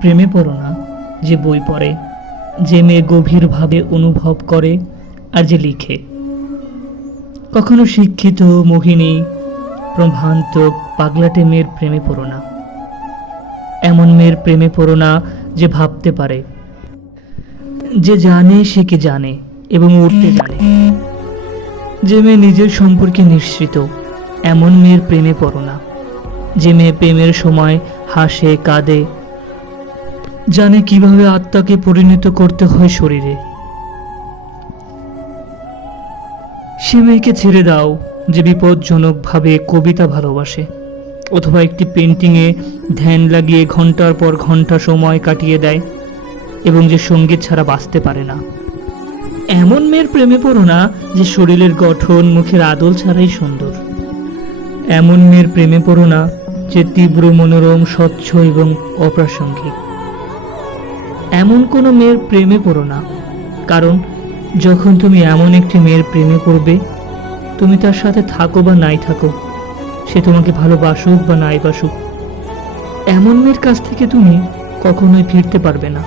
প্রেমে পড়ো না যে বই পড়ে, যে মেয়ে গভীরভাবে অনুভব করে আর যে লিখে। কখনো শিক্ষিত মোহিনী প্রভ্রান্ত পাগলাটে মেয়ের প্রেমে পড়ো না। এমন মেয়ের প্রেমে পড়ো না যে ভাবতে পারে, যে জানে সে কি জানে এবং উঠতে জানে, যে মেয়ে নিজের সম্পর্কে নিশ্চিত। এমন মেয়ের প্রেমে পড়ো না। যে মেয়ে প্রেমের সময় হাসে কাঁদে, জানে কিভাবে আত্মাকে পরিণত করতে হয় শরীরে। সে মেয়েকে ছেড়ে দাও যে বিপজ্জনকভাবে কবিতা ভালোবাসে, অথবা একটি পেন্টিংয়ে ধ্যান লাগিয়ে ঘন্টার পর ঘন্টা সময় কাটিয়ে দেয় এবং যে সঙ্গীত ছাড়া বাঁচতে পারে না। এমন মেয়ের প্রেমে পড়ো না যে শরীরের গঠন মুখের আদল ছাড়াই সুন্দর। এমন মেয়ের প্রেমে পড়ো না যে তীব্র মনোরম স্বচ্ছ এবং অপ্রাসঙ্গিক। এমন কোনো মেয়ের প্রেমে পড়ো না, কারণ যখন তুমি এমন একটি মেয়ের প্রেমে পড়বে, তুমি তার সাথে থাকো বা নাই থাকো, সে তোমাকে ভালোবাসুক বা নাই বাসুক, এমন মেয়ের কাছ থেকে তুমি কখনোই ফিরতে পারবে না।